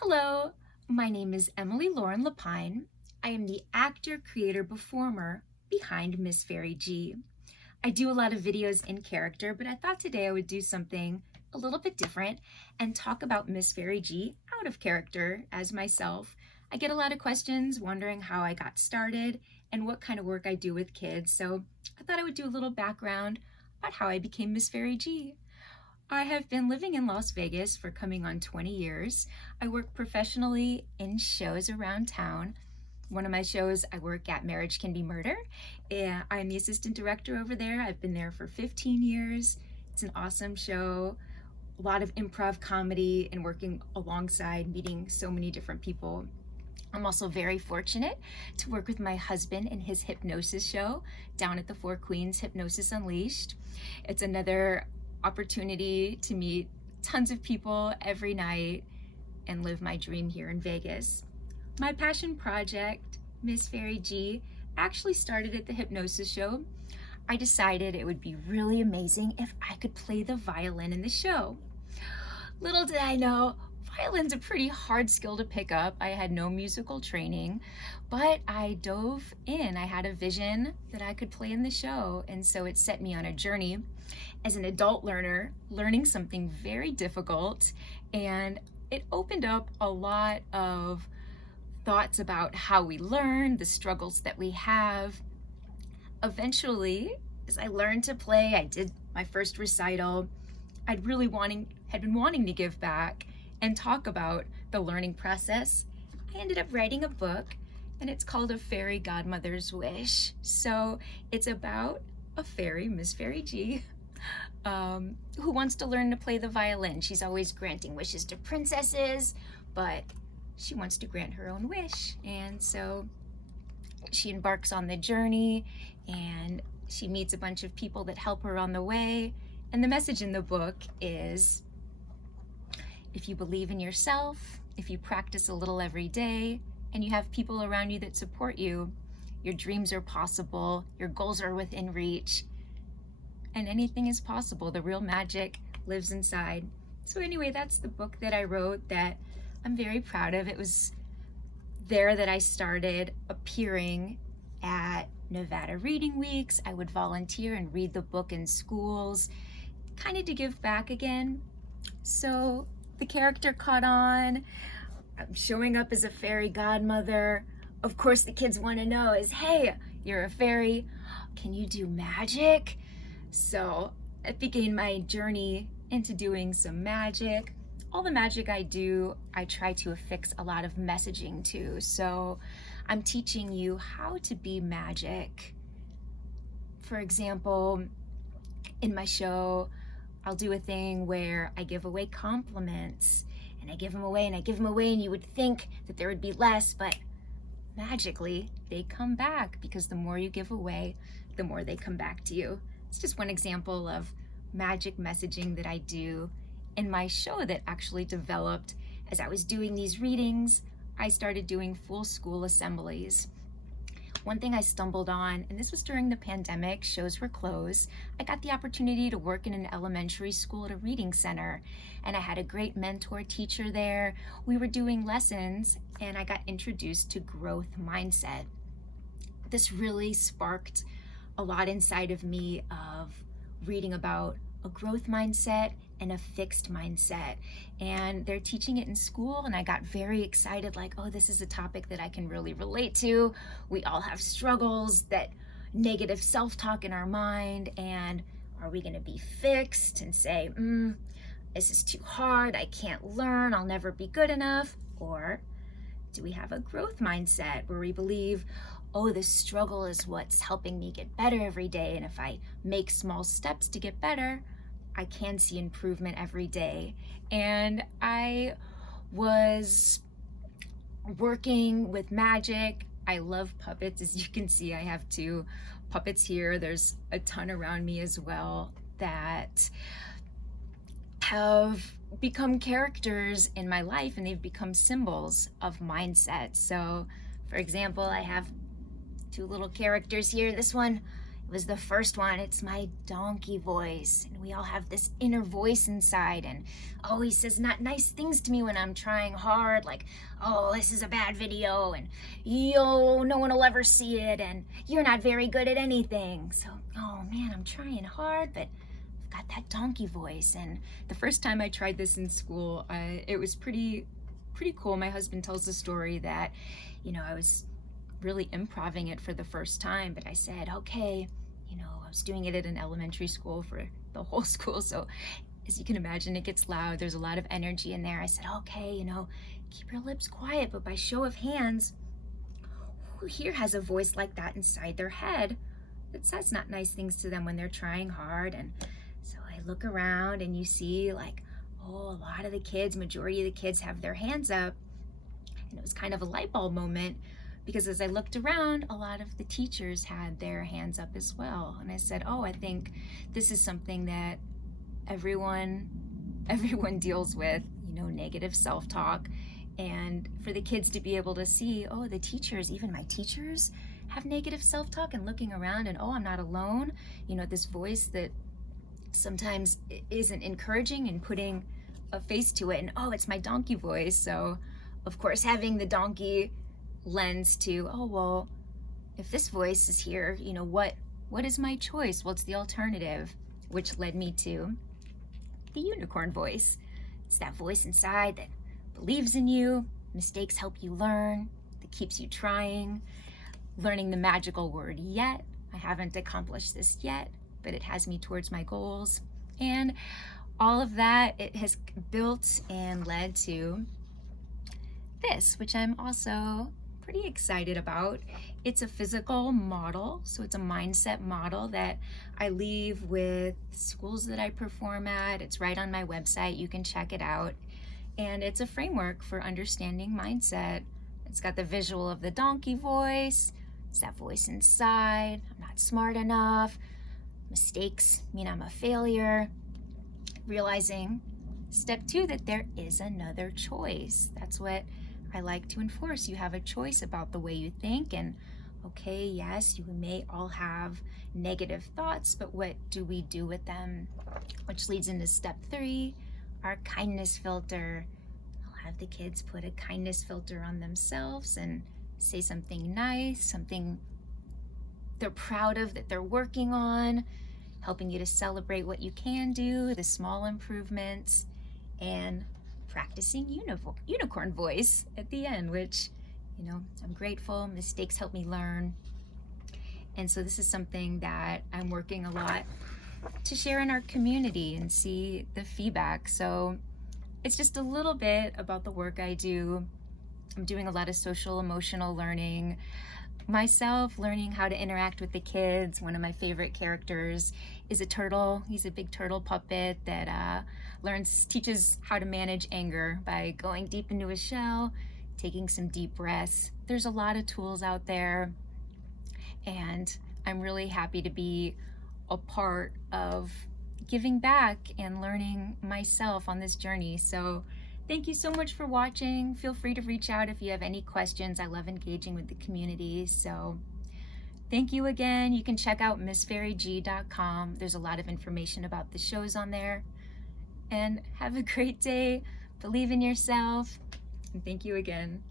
Hello, my name is Emily Lauren Lepine. I am the actor, creator, performer behind Miss Fairy G. I do a lot of videos in character, but I thought today I would do something a little bit different and talk about Miss Fairy G out of character as myself. I get a lot of questions wondering how I got started and what kind of work I do with kids, so I thought I would do a little background about how I became Miss Fairy G. I have been living in Las Vegas for coming on 20 years. I work professionally in shows around town. One of my shows, I work at Marriage Can Be Murder. I'm the assistant director over there. I've been there for 15 years. It's an awesome show, a lot of improv comedy and working alongside meeting so many different people. I'm also very fortunate to work with my husband in his hypnosis show down at the Four Queens Hypnosis Unleashed. It's another opportunity to meet tons of people every night and live my dream here in Vegas. My passion project, Miss Fairy G, actually started at the hypnosis show. I decided it would be really amazing if I could play the violin in the show. Little did I know, violin's a pretty hard skill to pick up. I had no musical training, but I dove in. I had a vision that I could play in the show, and so it set me on a journey as an adult learner, learning something very difficult, and it opened up a lot of thoughts about how we learn, the struggles that we have. Eventually, as I learned to play, I did my first recital. Had been wanting to give back and talk about the learning process. I ended up writing a book, and it's called A Fairy Godmother's Wish. So it's about a fairy, Miss Fairy G, who wants to learn to play the violin. She's always granting wishes to princesses, but she wants to grant her own wish. And so she embarks on the journey, and she meets a bunch of people that help her on the way. And the message in the book is, if you believe in yourself, if you practice a little every day, and you have people around you that support you, your dreams are possible, your goals are within reach, and anything is possible. The real magic lives inside. So anyway, that's the book that I wrote that I'm very proud of. It was there that I started appearing at Nevada Reading Weeks. I would volunteer and read the book in schools, kind of to give back again. So the character caught on. I'm showing up as a fairy godmother. Of course, the kids want to know is, hey, you're a fairy, can you do magic? So it began my journey into doing some magic. All the magic I do, I try to affix a lot of messaging to. So I'm teaching you how to be magic. For example, in my show, I'll do a thing where I give away compliments, and I give them away and I give them away, and you would think that there would be less, but magically they come back, because the more you give away, the more they come back to you. It's just one example of magic messaging that I do in my show that actually developed as I was doing these readings. I started doing full school assemblies. One thing I stumbled on, and this was during the pandemic, shows were closed, I got the opportunity to work in an elementary school at a reading center, and I had a great mentor teacher there. We were doing lessons, and I got introduced to growth mindset. This really sparked a lot inside of me of reading about a growth mindset and a fixed mindset, and they're teaching it in school, and I got very excited, like, oh, this is a topic that I can really relate to. We all have struggles, that negative self-talk in our mind, and are we going to be fixed and say, this is too hard, I can't learn, I'll never be good enough? Or do we have a growth mindset where we believe, oh, this struggle is what's helping me get better every day, and if I make small steps to get better, I can see improvement every day? And I was working with magic. I love puppets. As you can see, I have 2 puppets here. There's a ton around me as well that have become characters in my life, and they've become symbols of mindset. So, for example, I have 2 little characters here. This one It was the first one. It's my donkey voice. And we all have this inner voice inside, and always says not nice things to me when I'm trying hard, like, oh, this is a bad video, and yo, no one will ever see it, and you're not very good at anything. So, oh man, I'm trying hard, but I've got that donkey voice. And the first time I tried this in school, it was pretty cool. My husband tells the story that, I was really improvising it for the first time, but I said, okay, I was doing it at an elementary school for the whole school, so as you can imagine, it gets loud. There's a lot of energy in there. I said, okay, keep your lips quiet, but by show of hands, who here has a voice like that inside their head that says not nice things to them when they're trying hard? And so I look around, and you see, like, a lot of the kids, majority of the kids have their hands up. And it was kind of a light bulb moment, because as I looked around, a lot of the teachers had their hands up as well. And I said, oh, I think this is something that everyone deals with, negative self-talk. And for the kids to be able to see, oh, the teachers, even my teachers, have negative self-talk, and looking around and, oh, I'm not alone. This voice that sometimes isn't encouraging, and putting a face to it, and, oh, it's my donkey voice. So of course, having the donkey lens to, oh, well, if this voice is here, what is my choice? What's the alternative? Which led me to the unicorn voice. It's that voice inside that believes in you, mistakes help you learn, that keeps you trying, learning the magical word yet. I haven't accomplished this yet, but it has me towards my goals. And all of that, it has built and led to this, which I'm also pretty excited about. It's a physical model, so it's a mindset model that I leave with schools that I perform at. It's right on my website. You can check it out. And it's a framework for understanding mindset. It's got the visual of the donkey voice. It's that voice inside. I'm not smart enough. Mistakes mean I'm a failure. Realizing step 2, that there is another choice. That's what I like to enforce. You have a choice about the way you think, and okay, yes, you may all have negative thoughts, but what do we do with them? Which leads into step 3, our kindness filter. I'll have the kids put a kindness filter on themselves and say something nice, something they're proud of that they're working on, helping you to celebrate what you can do, the small improvements, and practicing unicorn voice at the end, which, I'm grateful. Mistakes help me learn. And so this is something that I'm working a lot to share in our community and see the feedback. So it's just a little bit about the work I do. I'm doing a lot of social emotional learning myself, learning how to interact with the kids. One of my favorite characters is a turtle. He's a big turtle puppet that teaches how to manage anger by going deep into his shell, taking some deep breaths. There's a lot of tools out there, and I'm really happy to be a part of giving back and learning myself on this journey. So thank you so much for watching. Feel free to reach out if you have any questions. I love engaging with the community. So thank you again. You can check out MissFairyG.com. There's a lot of information about the shows on there. And have a great day. Believe in yourself. And thank you again.